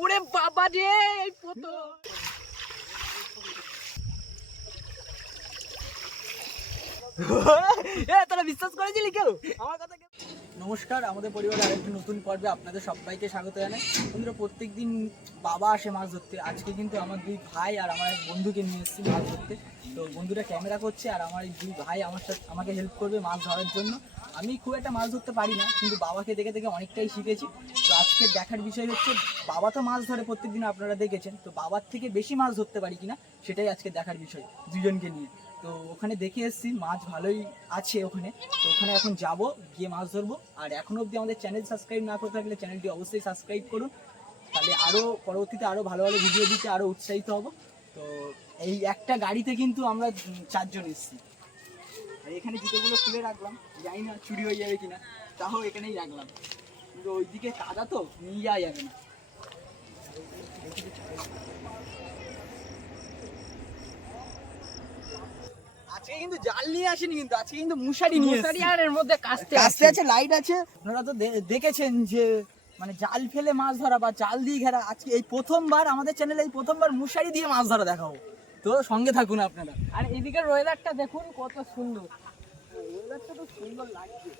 ওরে বাবা রে, এই তোরা বিশ্বাস করেছিলি কেউ? আমার কথা নমস্কার, আমাদের পরিবারের আরেকটি নতুন পর্বে আপনাদের সবাইকে স্বাগত জানাই। বন্ধুরা প্রত্যেক দিন বাবা আসে মাছ ধরতে। আজকে কিন্তু আমার দুই ভাই আর আমার বন্ধুকে নিয়ে এসেছি মাছ ধরতে। তো বন্ধুরা, ক্যামেরা করছে আর আমার এই দুই ভাই আমার সাথে আমাকে হেল্প করবে মাছ ধরার জন্য। আমি খুব একটা মাছ ধরতে পারি না, কিন্তু বাবাকে দেখে দেখে অনেকটাই শিখেছি। আজকে দেখার বিষয় হচ্ছে বাবা তো মাছ ধরে প্রত্যেকদিন আপনারা দেখেছেন, তো বাবার থেকে বেশি মাছ ধরতে পারি কিনা সেটাই আজকে দেখার বিষয় দুজনকে নিয়ে। তো ওখানে দেখে এসেছি, মাছ ভালোই আছে ওখানে, তো ওখানে এখন যাব, গিয়ে মাছ ধরবো। আর এখনও অবধি আমাদের চ্যানেল সাবস্ক্রাইব না করে থাকলে চ্যানেলটি অবশ্যই সাবস্ক্রাইব করুন। তাহলে আরও পরবর্তীতে আরও ভালো ভালো ভিডিও দিতে আরও উৎসাহিত হব। তো এই একটা গাড়িতে কিন্তু আমরা চারজন এসেছি। এখানে জুতোগুলো খুলে রাখলাম, জানি না চুরি হয়ে যাবে কিনা, তাও এখানেই রাখলাম। কিন্তু ওইদিকে কাদা তো নিয়ে যাওয়া যাবে না। আজকে কিন্তু জাল নিয়ে আসেনি কিন্তু আজকে কিন্তু মুশারি নিয়ে মশারি। আর এর মধ্যে কাস্তে কাস্তে আছে। লাইট আছে। আপনারা তো দেখেছেন যে মানে জাল ফেলে মাছ ধরা বা জাল দিয়ে ঘেরা আজকে এই প্রথমবার আমাদের চ্যানেলে এই প্রথমবার মুশারি দিয়ে মাছ ধরা দেখাবো। তো সঙ্গে থাকুন আপনারা। আর এদিকের ওয়েদারটা দেখুন কত সুন্দর। ওয়েদারটা তো সুন্দর লাগছে।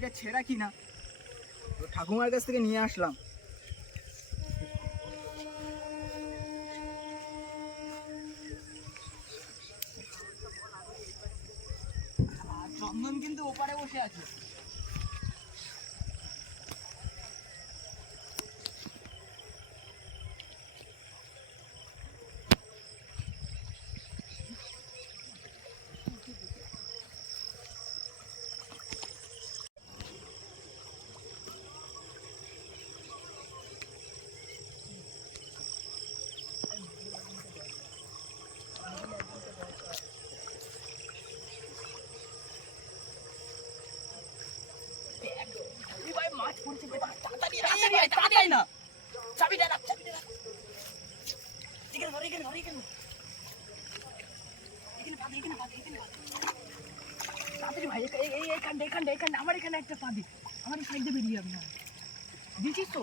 সেইটা ছেঁড়া কিনা? তো ঠাকুমার কাছ থেকে নিয়ে আসলাম। চন্দন কিন্তু ওপারে বসে আছে এই ভাই মাছ পড়ছে ভাই, তাড়াতাড়ি আয়, তাড়াতাড়ি আয়, তাড়াতাড়ি আয় না চাবিটা রাখ চাবিটা রাখ এখানে ধর এখানে ধর এখানে ধর। এখানে পাবি এখানে পাবি এখানে পাবি তাড়াতাড়ি ভাই এই আমার এখানে একটা পাবি। আমার এই সাইডে বেরিয়ে যাবে না দিছিস তো?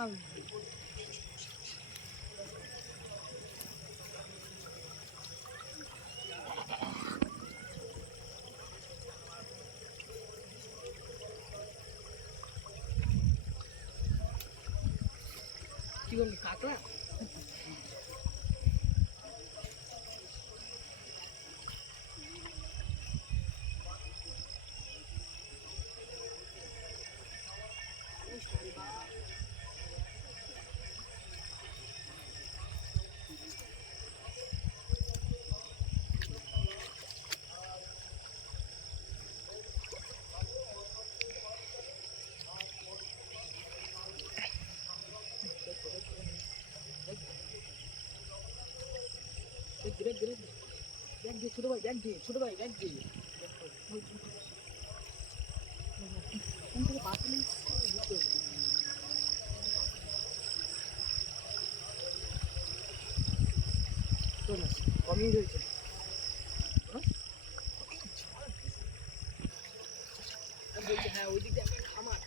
কি মাল কি বললি কাকড়া ভাই ব্যাগ দিয়ে ছোট ভাই ব্যাগ দিয়ে কমই হয়েছে হ্যাঁ? ওই দিক দিয়ে একটা খামার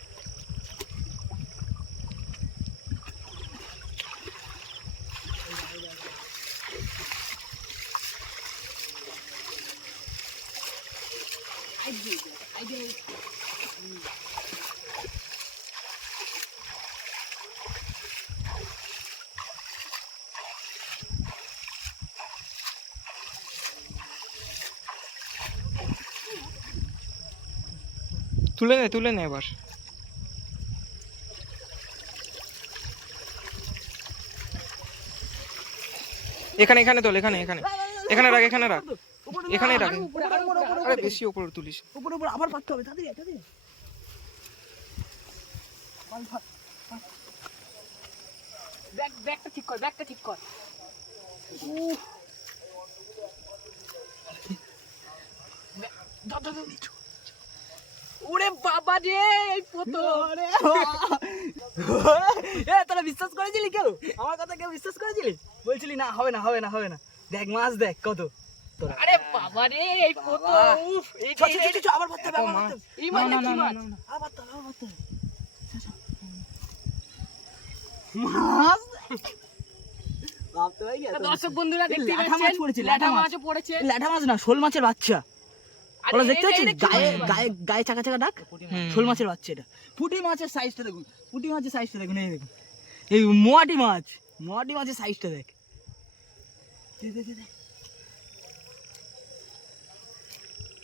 তুলে নে তুলে নে এবার। এখানে এখানে তোল এখানে এখানে। এখানে রাখ এখানে রাখ। এখানেই রাখ। উপরে, উপরে, উপরে, উপরে, আরে বেশি ওপরে তুলিস। উপরে উপরে আবার পাততে হবে তাড়াতাড়ি তাড়াতাড়ি। ব্যাগ ব্যাগটা ঠিক কর ব্যাগটা ঠিক কর। ধর, ধর, ধর, নিচু। ওরে বাবা রে এই এ তোরা বিশ্বাস করেছিলি কেউ? আমার কথা কেউ বিশ্বাস করেছিলি? বলছিলি না হবে না হবে না হবে না। দেখ মাছ দেখ কত। আরে বাবা রে এই উফ, এই আবার হবে আবার মাছ। এই না, না, কি মাছ। আবার আবার। মাছ? দর্শক বন্ধুরা দেখতে ল্যাঠা মাছ পাচ্ছেন পড়েছে, ল্যাঠা ল্যাঠা মাছ। পড়েছে। ল্যাঠা মাছ না শোল মাছের বাচ্চা। ওরা দেখতে পাচ্ছিস? গায়ে গায়ে গায়ে চাকা চাকা ডাক? শোল মাছের বাচ্চা এটা। পুঁটি মাছের সাইজটা দেখুন। পুঁটি মাছের সাইজটা দেখুন এই দেখুন। এই মোয়াটি মাছ। মোয়াটি মাছের সাইজটা দেখ। দে, দে, দে, দে।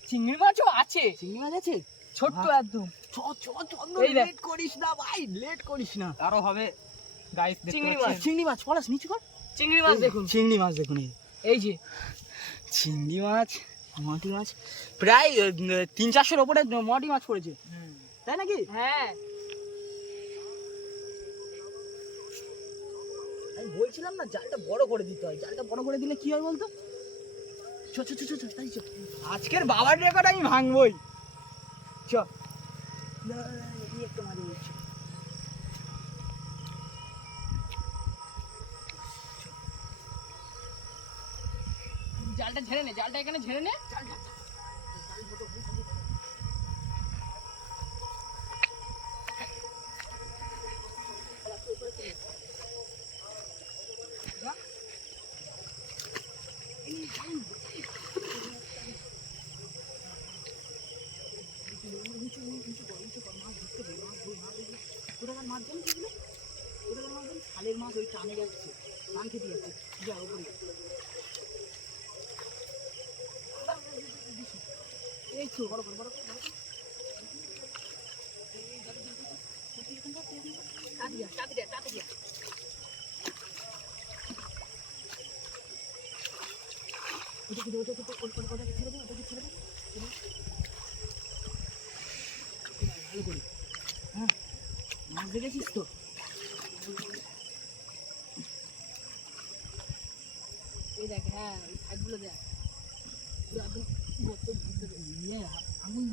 চিংড়ি মাছও আছে। চিংড়ি মাছ আছে? ছোট্ট হ্যাঁ। একদম। চ চ চন্দ্র লেট করিস না ভাই লেট করিস না। আরও হবে। গাইস চিংড়ি মাছ। চিংড়ি মাছ পলাশ নিচু কর। চিংড়ি মাছ দেখুন। চিংড়ি মাছ দেখুন এই যে। চিংড়ি মাছ। মোয়াটি মাছ? প্রায় তিন চারশোর ওপরে মোয়াটি মাছ পড়েছে। তাই নাকি? হ্যাঁ। আমি বলছিলাম না জালটা বড় করে দিতে হয়। জালটা বড় করে দিলে কি হয় বলতো? চ চ চ চ তাই চ আজকের বাবার রেকর্ড আমি ভাঙবই। চ একটা মারি। জালটা ঝেড়ে নে জালটা এখানে ঝেড়ে নে। কোথাকার মাছ জানিস এগুলো? কোথাকার মাছ জানিস? খালের মাছ ওই টানে যাচ্ছে টান খেতে যাচ্ছে যা ওপরে যা। এই তো বড় কর বড় কর বড় কর। তাড়াতাড়ি যা, তাড়াতাড়ি যা, তাড়াতাড়ি যা। ওটা কি ওটা কি ওটা ওটা কি ছেড়ে দে ওটা কি ছেড়ে দে ছেড়ে দে। ভালো করে হ্যাঁ মাছ দেখেছিস তো এই দেখ হ্যাঁ এই সাইডগুলো দেখ। পুরো একদম আঙুল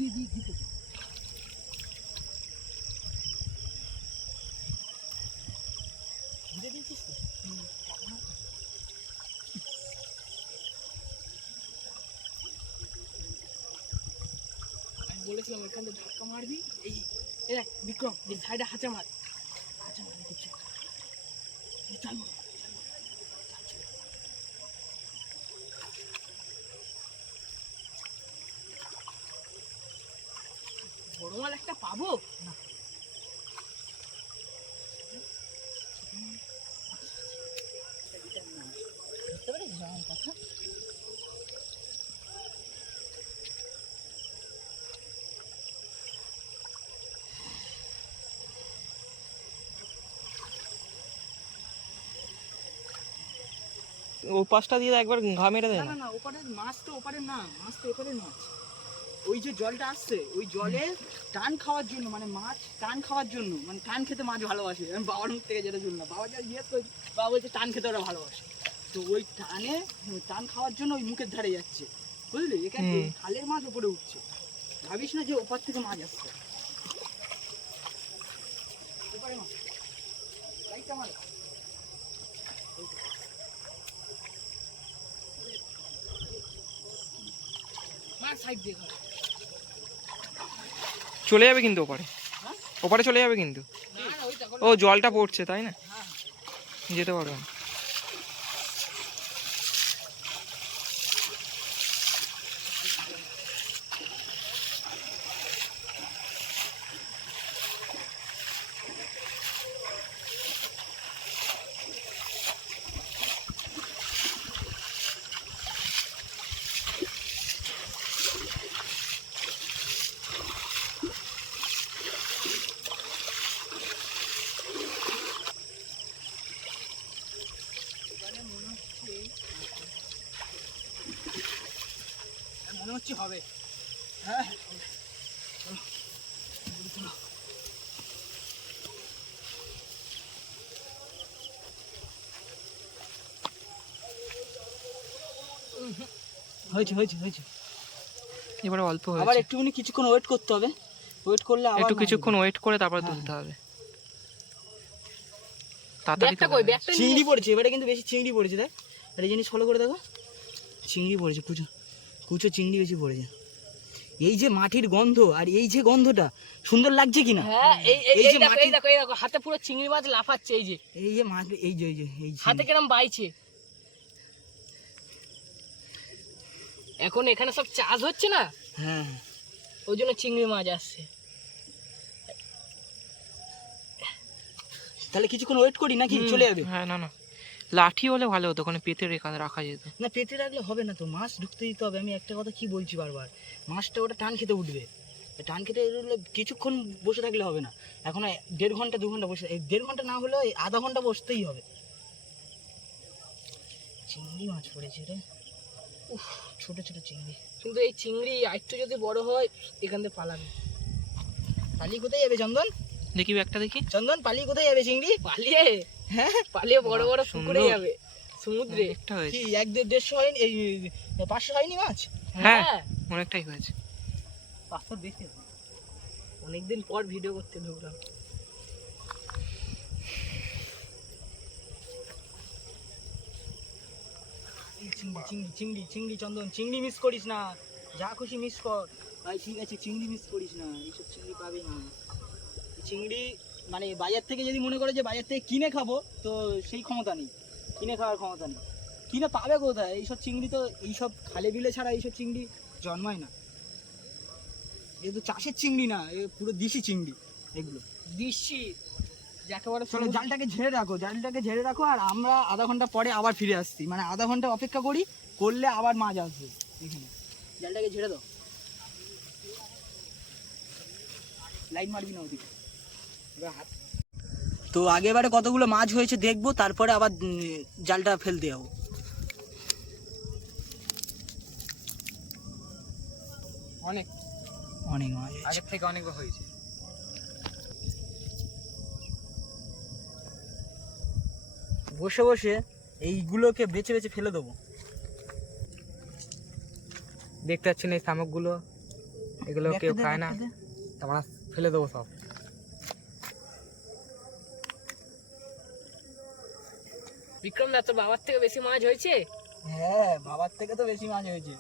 বলেছিলাম থেকে ধাক্কা মারবি। এই এই দেখ বিক্রম এই সাইডে হাঁচা মার আচ্ছা মানে কিছু চল মা, চল মা, চল, চল। বড় মাল একটা পাবো বুঝতে পারিস আমার কথা ও পাশটা দিয়ে একবার ঘা মেরে দেয় না না ওপারের মাছ তো ওপারের না মাছ তো এপারের মাছ। ওই যে জলটা আসছে ওই জলে টান খাওয়ার জন্য মানে মাছ টান খাওয়ার জন্য মানে টান খেতে মাছ ভালোবাসে। আমি বাবার মুখ থেকে যেটা শুনলাম বাবা যা জিজ্ঞেস করেছি বাবা বলছে টান খেতে ওরা ভালোবাসে। তো ওই টানে টান খাওয়ার জন্য ওই মুখের ধারে যাচ্ছে। বুঝলি? এখানে খালের মাছ উপরে উঠছে। ভাবিস না যে ওপার থেকে মাছ আসছে। ওপারে মাছ। লাইটটা মার। সাইড দিয়ে ঘর। চলে যাবে কিন্তু ওপারে হ্যাঁ? হ্যাঁ। ওপারে চলে যাবে কিন্তু ও জলটা পড়ছে তাই না হ্যাঁ যেতে পারবে না হয়েছে হয়েছে হয়েছে। এবারে অল্প আবার একটুখানি কিছুক্ষণ ওয়েট করতে হবে। ওয়েট করলে আবার একটু কিছুক্ষণ ওয়েট করে তারপর তুলতে হবে। তাড়াতাড়ি চিংড়ি পড়েছে এবারে কিন্তু বেশি চিংড়ি পড়েছে দেখ। একটা জিনিস ফলো করে দেখো। চিংড়ি পড়েছে কুচো কুচো চিংড়ি বেশি পড়েছে। এই যে মাটির গন্ধ আর এই যে গন্ধটা সুন্দর লাগছে কিনা? হ্যাঁ এই যে দেখো এই মাটি- দেখো এই দেখো হাতে পুরো চিংড়ি মাছ লাফাচ্ছে এই যে। এই যে মাছ এই যে এই যে এই যে। হাতে কিরম বাইছে। এখন এখানে সব চাষ হচ্ছে না? হ্যাঁ। ওই জন্য চিংড়ি মাছ আসছে। তাহলে কিছুক্ষণ ওয়েট করি নাকি? চলে যাবে? হ্যাঁ না না। লাঠি হলে ভালো হতো ওখানে পেতে রেখা রাখা যেত। না পেতে রাখলে হবে না তো মাছ ঢুকতে দিতে হবে। আমি একটা কথা কি বলছি বারবার? মাছটা ওটা টান খেতে উঠবে। টান খেতে উঠলে কিছুক্ষণ বসে থাকলে হবে না। এখন দেড় ঘণ্টা দু ঘণ্টা বসে এই দেড় ঘণ্টা না হলেও আধা ঘণ্টা বসতেই হবে। চিংড়ি মাছ পড়েছে রে। উফ ছোট ছোট চিংড়ি। কিন্তু এই চিংড়ি আরেকটু যদি বড় হয় এখান থেকে পালাবে। পালিয়ে কোথায় যাবে চন্দন? দেখি ব্যাগটা দেখি। চন্দন পালিয়ে কোথায় যাবে চিংড়ি? পালিয়ে? হ্যাঁ? পালিয়ে বড় বড় পুকুরে যাবে। সমুদ্রে। একটা হয়েছে। কি এক দেড় দেড়শো হয়নি এই পাঁচশো হয়নি মাছ? হ্যাঁ। হ্যাঁ। অনেকটাই হয়েছে। পাঁচশো বেশি অনেকদিন পর ভিডিও করতে ঢুকলাম। চিংড়ি চিংড়ি চিংড়ি চিংড়ি চন্দন চিংড়ি মিস করিস না। যা খুশি মিস কর। ভাই ঠিক আছে চিংড়ি মিস করিস না এইসব চিংড়ি পাবি না। চিংড়ি মানে বাজার থেকে যদি মনে করে যে বাজার থেকে কিনে খাব তো সেই ক্ষমতা নেই। কিনে খাওয়ার ক্ষমতা নেই। কিনে পাবে কোথায়? এইসব চিংড়ি তো এইসব খালে বিলে ছাড়া এইসব চিংড়ি জন্মায় না। এ তো চাষের চিংড়ি না এ পুরো দিশি চিংড়ি এগুলো। বলে চলো জালটাকে ঝেড়ে রাখো জালটাকে ঝেড়ে রাখো আর আমরা আধা ঘণ্টা পরে আবার ফিরে আসছি। মানে আধা ঘণ্টা অপেক্ষা করি করলে আবার মাছ আসবে। এখানে। জালটাকে ঝেড়ে দাও। লাইন মারবি না ওদিকে। হাত তো আগেবারে কতগুলো মাছ হয়েছে দেখব তারপরে আবার জালটা ফেলতে যাব। অনেক। অনেক মাছ। আগের থেকে অনেক হয়েছে। বসে বসে এইগুলোকে বেছে বেছে ফেলে দেবো। দেখতে পাচ্ছেন এই শামুকগুলো? এগুলো কেউ খায় না। আমরা ফেলে দেবো সব। বিক্রম দা তোর বাবার থেকে বেশি মাছ হয়েছে? হ্যাঁ বাবার থেকে তো বেশি মাছ হয়েছে।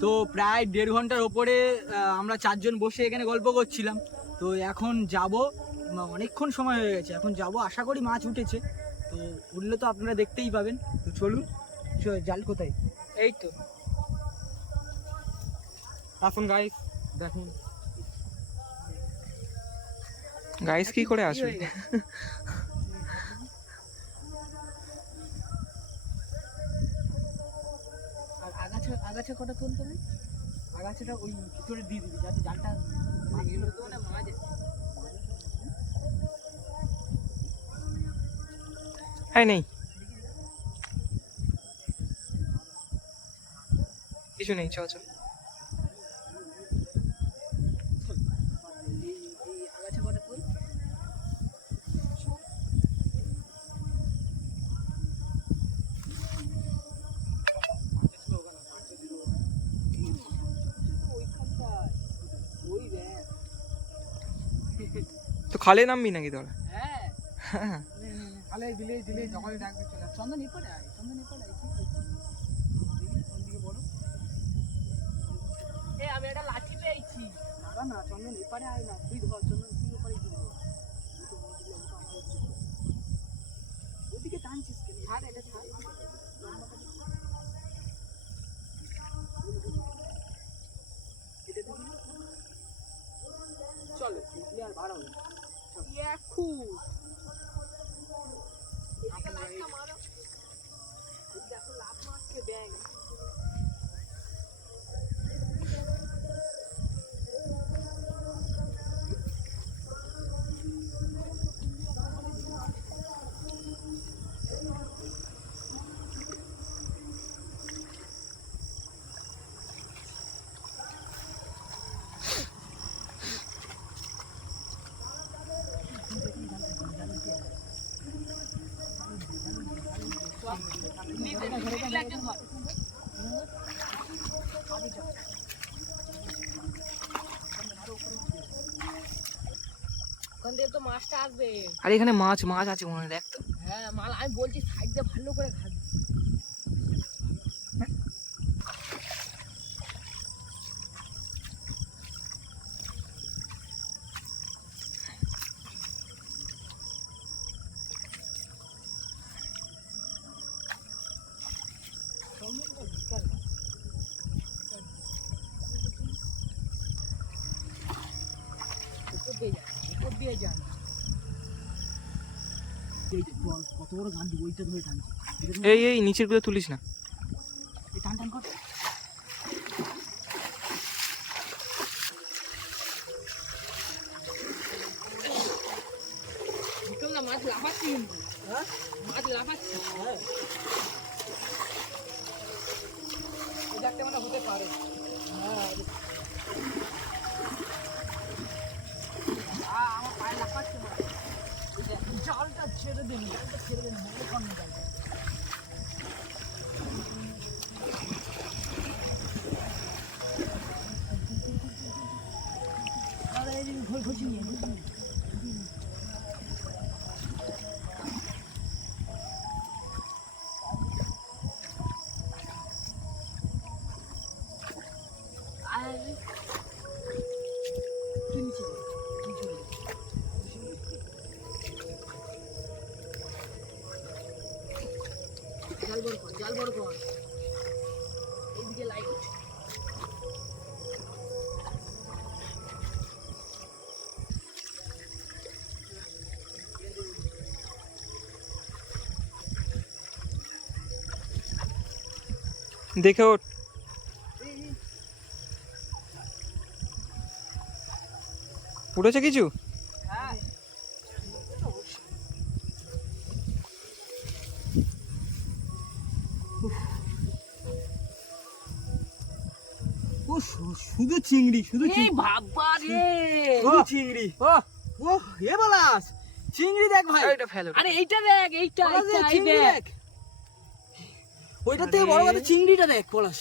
তো প্রায় দেড় ঘণ্টার ওপরে আহ, আমরা চারজন বসে এখানে গল্প করছিলাম। তো এখন যাব অনেকক্ষণ সময় হয়ে গেছে। এখন যাব আশা করি মাছ উঠেছে। তো উঠলে তো আপনারা দেখতেই পাবেন। তো চলুন জাল কোথায়? এই তো। আসুন গাইস দেখুন। গাইস কি করে আসবে? আর আগাছা আগাছা কটা তুলতে হবে? আগাছাটা ওই ভিতরে দিয়ে দিবি যাতে জালটা মাছ এই নেই। কিছু নেই চল চল। তো খালে নামবি নাকি তোরা? হ্যাঁ।, হ্যাঁ। হ্যাঁ খালে দিলে দিলে যখনই ডাকবে চলে চন্দন এপারে আয় চন্দন এপারে আয় এ আমি একটা লাঠি পেয়েছি। দাঁড়া না চন্দন এপারে আয় না তুই ধর চন্দন তুই ওপারে কি ওদিকে টানছিস কেন? ছাড় এটা ছাড় চল আর বার হবে ইয়াকু দেখো লাভ মারছে ব্যাং একজন ধর ওখান থেকে তো মাছটা আসবে আর এখানে মাছ মাছ আছে মনে হয় দেখ তো। হ্যাঁ মাল আমি বলছি সাইড দিয়ে ভালো করে খাবি উপর দিয়ে যা উপর দিয়ে যা এই যে জল কত বড় গান ওইটা ধরে টানছে এটা ধরে- এই এই নিচেরগুলো তুলিস না। দেখে ওঠ। উঠেছে কিছু? ও শুধু চিংড়ি শুধু এই চিংড়ি। রে। ও চিংড়ি। ও ও এ বলাস। চিংড়ি দেখ ভাই। এটা ফেল। আরে এইটা দেখ এইটা দেখ? ওইটার থেকে বড় কথা চিংড়িটা দেখ পলাশ।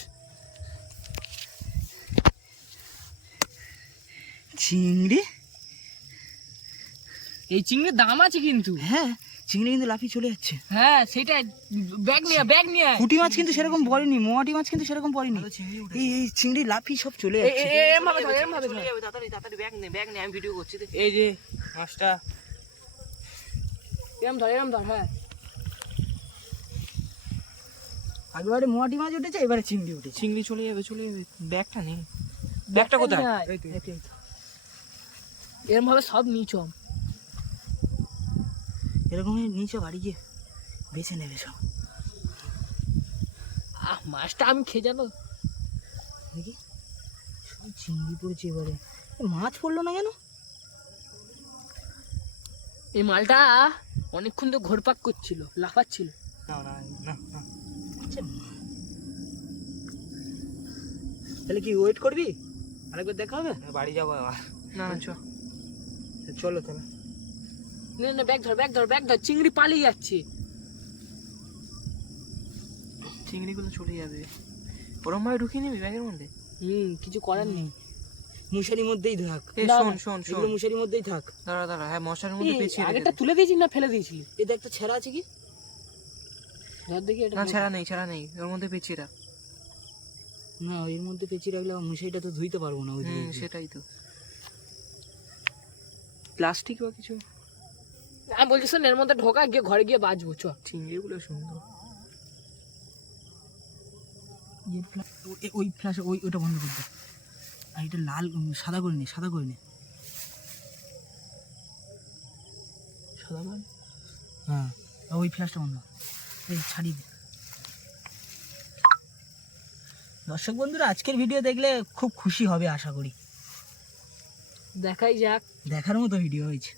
চিংড়ি? এই চিংড়ির দাম আছে কিন্তু। হ্যাঁ চিংড়ি কিন্তু লাফিয়ে চলে যাচ্ছে। হ্যাঁ সেটা ব্যাগ নিয়ে ব্যাগ নিয়ে। পুঁটি মাছ কিন্তু সেরকম পড়েনি মোয়াটি মাছ কিন্তু সেরকম পড়েনি এই এই চিংড়ি লাফি সব চলে যাচ্ছে। এ- এরম ভাবে ধর। এরম ভাবে ধর তাড়াতাড়ি তাড়াতাড়ি ব্যাগ নে ব্যাগ নে আমি ভিডিও করছি এই যে মাছটা। এরম ধর এরম ধর হ্যাঁ। আগেবারে মোয়াটি মাছ উঠেছে এবারে চিংড়ি উঠেছে। চিংড়ি চলে যাবে চলে যাবে। ব্যাগটা নেই। ব্যাগটা কোথায়। এরম ভাবে সব নিচম। এরকম নিচে বাড়ি গিয়ে বেছে নেবে সব। আহ মাছটা আমি খেয়ে জানো দেখি সব চিংড়ি পড়েছে এবারে। মাছ পড়ল না কেন? এই মালটা অনেকক্ষণ তো ঘোরপাক করছিল লাফাচ্ছিল। না না না। না আচ্ছা, তাহলে কি ওয়েট করবি? আরেকবার দেখা হবে? বাড়ি যাব আবার না না চ চলো তাহলে। নে নে ব্যাগ ধর ব্যাগ ধর ব্যাগ ধর চিংড়ি পালিয়ে যাচ্ছে। চিংড়িগুলো চলে যাবে। ওরম ভাবে ঢুকিয়ে নিবি ব্যাগের মধ্যে? হুম কিছু করার নেই। মুশারির মধ্যেই থাক। শোন শোন শোন। মুশারির মধ্যেই থাক। দাঁড়া দাঁড়া হ্যাঁ মশার মধ্যে আগেরটা দে। তুলে দিয়েছিস না ফেলে দিয়েছিলি এটা একটা ছেঁড়া আছে কি? ধর দেখি এটা না ছাড়া নেই ছাড়া নেই ওর মধ্যে পেঁচিয়ে রাখ। না এর মধ্যে পেঁচিয়ে রাখলে মুশারিটা তো ধুইতে পারব না ওই সেটাই তো। প্লাস্টিক বা কিছু? আমি বলছি শোন এর মধ্যে ঢোকা গিয়ে ঘরে গিয়ে বাজবো চ। চিংড়িগুলো সুন্দর। ওই ফ্ল্যাশ ওই ওটা বন্ধ করে দে। আর এটা লাল সাদা করে নে সাদা করে নে। সাদা করে হ্যাঁ ওই ফ্ল্যাশটা বন্ধ। এই ছাড়িয়ে দর্শক বন্ধুরা আজকের ভিডিও দেখলে খুব খুশি হবে আশা করি। দেখাই যাক। দেখার মতো ভিডিও হয়েছে।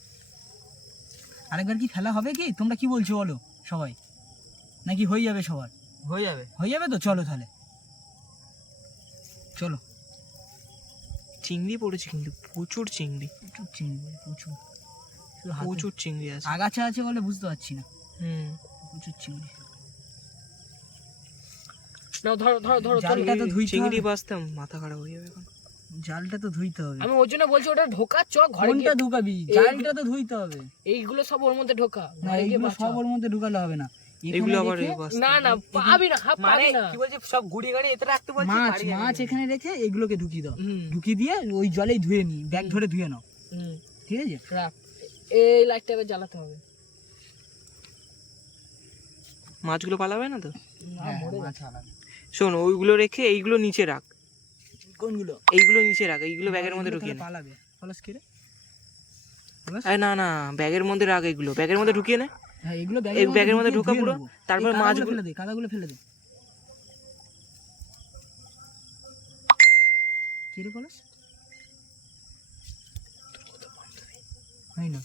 আরেকবার কি খেলা হবে কি? তোমরা কি বলছো বলো সবাই? নাকি হয়ে যাবে সবার? হয়ে যাবে। হয়ে যাবে তো? চলো তাহলে। চলো। চিংড়ি পড়েছে কিন্তু প্রচুর চিংড়ি। প্রচুর চিংড়ি প্রচুর। প্রচুর চিংড়ি আছে। আগাছা আছে বলে বুঝতে পারছি না। হুম। প্রচুর চিংড়ি। নাও ধরো ধরো ধরো। জালটা তো ধুইতে চিংড়ি বাঁচতাম মাথা খারাপ হয়ে যাবে এখন। জালটা তো ধুইতে হবে। আমি ওই জন্য বলছি ওটা ঢোকা চ ঘরে কোনটা ঢুকাবি? জালটা তো ধুইতে হবে। এইগুলো সব ওর মধ্যে ঢোকা না এইগুলো সব ওর মধ্যে ঢুকালে হবে না। এগুলো আবার না না পাবি না হাফ পাবি না। বলছে সব গাড়ি এতে রাখতে মাছ মাছ এখানে রেখে এগুলোকে ঢুকিয়ে দাও। ঢুকিয়ে দিয়ে ওই জলেই ধুয়ে নি ব্যাগ ধরে ধুয়ে নাও। ঠিক আছে? রাখ। এই লাইটটা এবার জ্বালাতে হবে। মাছগুলো পালাবে না তো? না হ্যাঁ, মরে মাছ আলাদা শোন ওইগুলো রেখে এইগুলো নিচে রাখ। কোনগুলো? এইগুলো নিচে রাখ এইগুলো ব্যাগের মধ্যে ঢুকিয়ে নে। পালাবে। খলাস কি রে? আরে না না ব্যাগের মধ্যে রাখ এগুলো ব্যাগের মধ্যে ঢুকিয়ে নে। হ্যাঁ এগুলো এই ব্যাগের মধ্যে ঢোকা পুরো। তারপর মাছগুলো ফেলে দে কাদাগুলো ফেলে দে। কি রে কলাস হয় না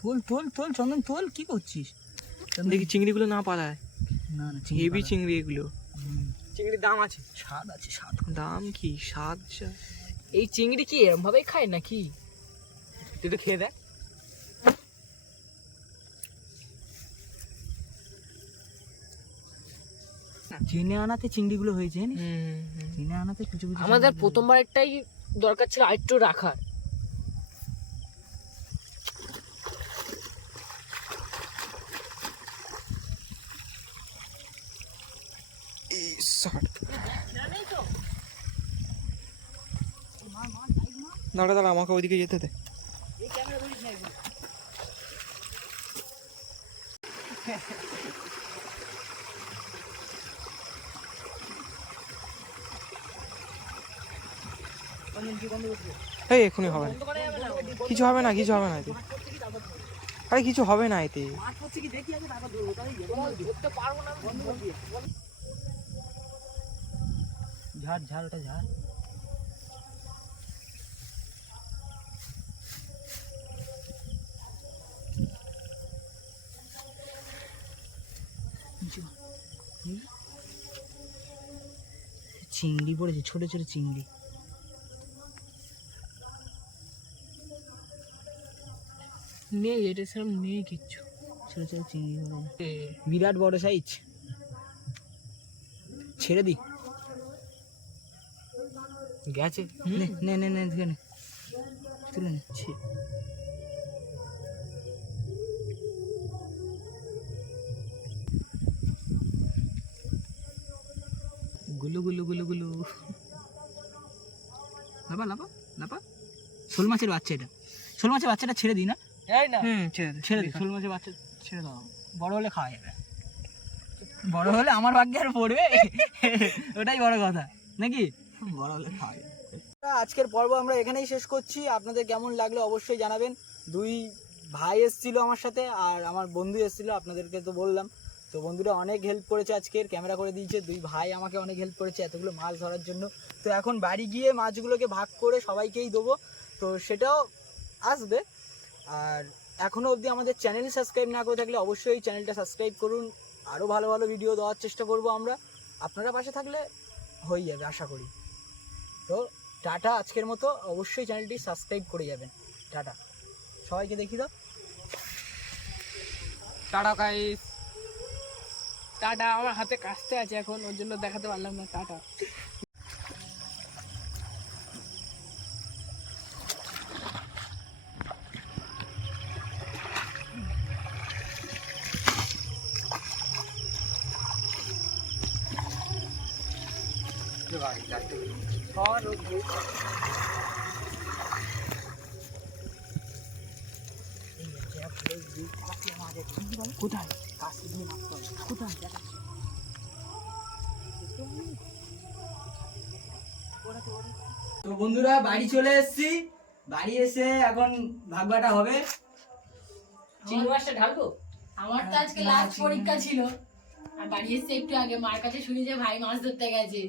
তোল তোল তোল চন্দন তোল কি করছিস? দেখি চিংড়িগুলো না পালায়। না না হেভি চিংড়ি এগুলো। চিংড়ির দাম আছে। স্বাদ আছে স্বাদ দাম কি? স্বাদ এই চিংড়ি কি এরম ভাবেই খায় নাকি? তুই তো খেয়ে দেখ। জেনে আনাতে চিংড়িগুলো হয়েছে হুম। আনাতে কিছু কিছু আমাদের প্রথমবার একটাই দরকার ছিল আরেকটু রাখার। দাঁড়া দাঁড়া আমাকে ওইদিকে যেতে দে। এই এক্ষুনি হবে না। কিছু হবে না কিছু হবে না এতে। আরে কিছু হবে না এতে। ঝাড় ঝাড়, ওটা ঝাড়? চিংড়ি পড়েছে, ছোট ছোট চিংড়ি। নেই, এটা সেরকম নেই কিচ্ছু। ছোট ছোট চিংড়ি বিরাট বড় সাইজ ছেড়ে দি গেছে? নে নে নে নে তুলে নে। ছি। গুলু গুলু গুলু গুলু। লাপা লাপা লাপা শোল মাছের বাচ্চা এটা। শোল মাছের বাচ্চাটা ছেড়ে দিই না? এই না। হুম ছেড়ে দে ছেড়ে দিই শোল মাছের বাচ্চা ছেড়ে দাও। বড় হলে খাওয়া যাবে। বড় হলে আমার ভাগ্যে আর পড়বে? ওটাই বড় কথা। নাকি? আজকের পর্ব আমরা এখানেই শেষ করছি। আপনাদের কেমন লাগল অবশ্যই জানাবেন। দুই ভাই এসেছিল আমার সাথে আর আমার বন্ধু এসেছিল, আপনাদেরকে তো বললাম। তো বন্ধুরা অনেক হেল্প করেছে আজকের ক্যামেরা করে দিয়েছে। দুই ভাই আমাকে অনেক হেল্প করেছে এতগুলো মাছ ধরার জন্য। তো এখন বাড়ি গিয়ে মাছগুলোকে ভাগ করে সবাইকেই দেবো। তো সেটাও আসবে। আর এখনও অবধি আমাদের চ্যানেল সাবস্ক্রাইব না করে থাকলে অবশ্যই চ্যানেলটা সাবস্ক্রাইব করুন। আরও ভালো ভালো ভিডিও দেওয়ার চেষ্টা করব আমরা। আপনারা পাশে থাকলে হয়ে যাবে, আশা করি। তো টাটা আজকের মতো। অবশ্যই চ্যানেলটি সাবস্ক্রাইব করে যাবেন। টাটা। সবাইকে দেখি তো। টাটা গাইস টাটা, আমার হাতে কাস্তে আছে এখন, ওর জন্য দেখাতে পারলাম না। টাটা। কোথায় কোথায়? তো বন্ধুরা বাড়ি চলে এসেছি। বাড়ি এসে এখন ভাগবাটা হবে। চিংড়ি মাছটা ঢালবো? আমার তো আজকে লাস্ট পরীক্ষা ছিল। আর বাড়ি এসে একটু আগে মার কাছে শুনি যে ভাই মাছ ধরতে গেছে।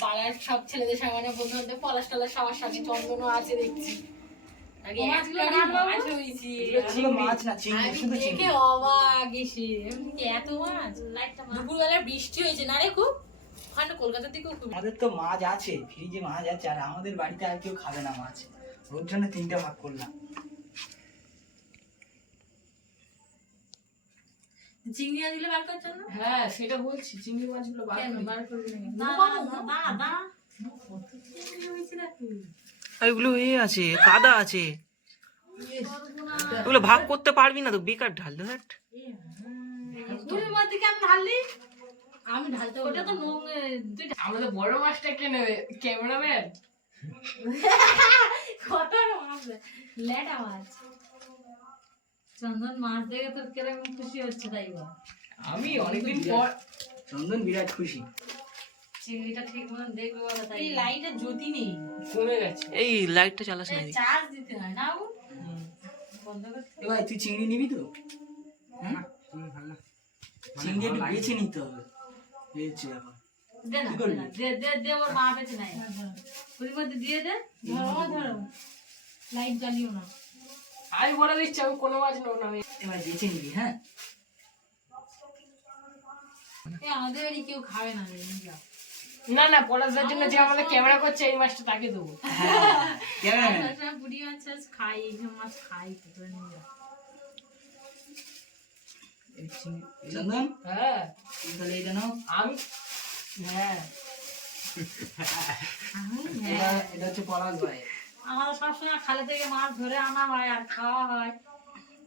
পাড়ার সব ছেলেদের সঙ্গে মানে বন্ধু বান্ধব পলাশ টলাশ সবার সঙ্গে চন্দনও আছে দেখছি। বৃষ্টি হয়েছে না রে খুব? ওখানে কলকাতার দিকেও খুব তো মাছ আছে ফ্রিজে মাছ আছে আর আমাদের বাড়িতে আর কেউ খাবে না মাছ। ওর জন্য তিনটে ভাগ করলাম। চিংড়ি বার করছেন না হ্যাঁ সেটা বলছি চিংড়ি মাছগুলো বার করবি। না এগুলো এ আছে কাদা আছে। এগুলো ভাগ করতে পারবি না তো বেকার ঢাল দে ধ্যাৎ। তুই মধ্যে কেন ঢাললি আমি ঢালতে ওটা তো নোং। তুই আমাদের বড় মাছটা কে নেবে? ক্যামেরাম্যান? কত মাছ? লেটা মাছ। চন্দন মাছ দেখে তোর কীরকম খুশি হচ্ছে তাই বল। আমি অনেকদিন পর চন্দন বিরাট খুশি। চিংড়িটা ঠিক মতন দেখবে বলে তাই এই লাইটের জ্যোতি নেই। কমে গেছে। এই লাইটটা চালাস না চার্জ দিতে হয় না বাবু। বন্ধ করতে এ ভাই তুই চিংড়ি নিবি তো? হ্যাঁ? চিংড়ি একটু বেছে নিতে হবে। এই হচ্ছে দে না দে দে দে দে ওর মা বেঁচে নাই ওর মধ্যে দিয়ে দে। ধরো ধরো। লাইট জ্বালিও না। আমি বলে দিচ্ছি আমি কোনো মাছ নেব না আমি এবার বেছে নিবি হ্যাঁ? আমাদের বাড়ি কেউ খাবে না রে নিয়ে যাও। না না পলাশদার জন্য যে আমাদের ক্যামেরা করছে এই মাছটা তাকে দেবো। হ্যাঁ বুড়ি মাছ খাই মাছ খাই হ্যাঁ। এটা আমি? হ্যাঁ। এটা হচ্ছে পলাশ ভাই। আমাদের সবসময় খালে থেকে মাছ ধরে আনা হয় আর খাওয়া হয়।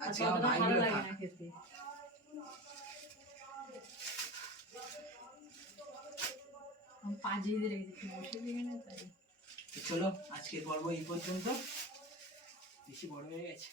আজকে ভালো লাগে না খেতে। চলো আজকের পর্ব এই পর্যন্ত। বেশি বড় হয়ে গেছে।